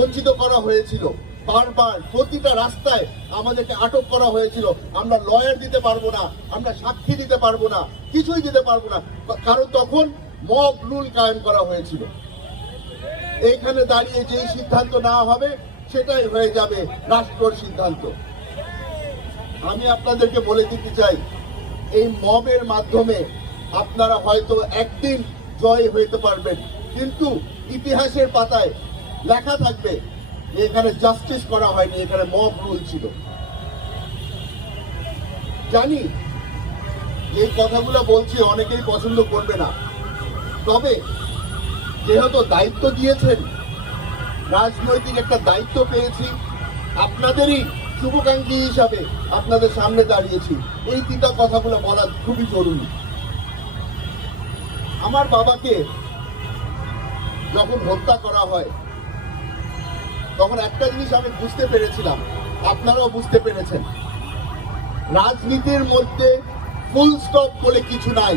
বঞ্চিত করা হয়েছিল, বারবার প্রতিটা রাস্তায় আমাদেরকে আটক করা হয়েছিল। আমরা লয়ার দিতে পারবো না, আমরা সাক্ষী দিতে পারবো না, কিছুই দিতে পারবো না, কারণ তখন মব রুল কায়েম করা হয়েছিল। এইখানে দাঁড়িয়ে যেই সিদ্ধান্ত নেওয়া হবে সেটাই হয়ে যাবে রাষ্ট্রের সিদ্ধান্ত। আমি আপনাদেরকে বলে দিতে চাই, এই মবের মাধ্যমে আপনারা হয়তো একদিন জয় হইতে পারবেন, কিন্তু ইতিহাসের পাতায় লেখা থাকবে যে এখানে জাস্টিস করা হয়নি, এখানে মব রুল ছিল। জানি এই কথাগুলো বলছি অনেকেই পছন্দ করবে না, তবে যেহেতু দায়িত্ব দিয়েছেন, রাজনৈতিক একটা দায়িত্ব পেয়েছি, আপনাদেরই শুভাকাঙ্ক্ষী হিসাবে আপনাদের সামনে দাঁড়িয়েছি, এই তিনটা কথাগুলো বলা খুবই জরুরি। আমার বাবাকে যখন হত্যা করা হয় তখন একটা জিনিস আমি বুঝতে পেরেছিলাম, আপনারাও বুঝতে পেরেছেন, রাজনীতির মধ্যে ফুল স্টপ বলে কিছু নাই।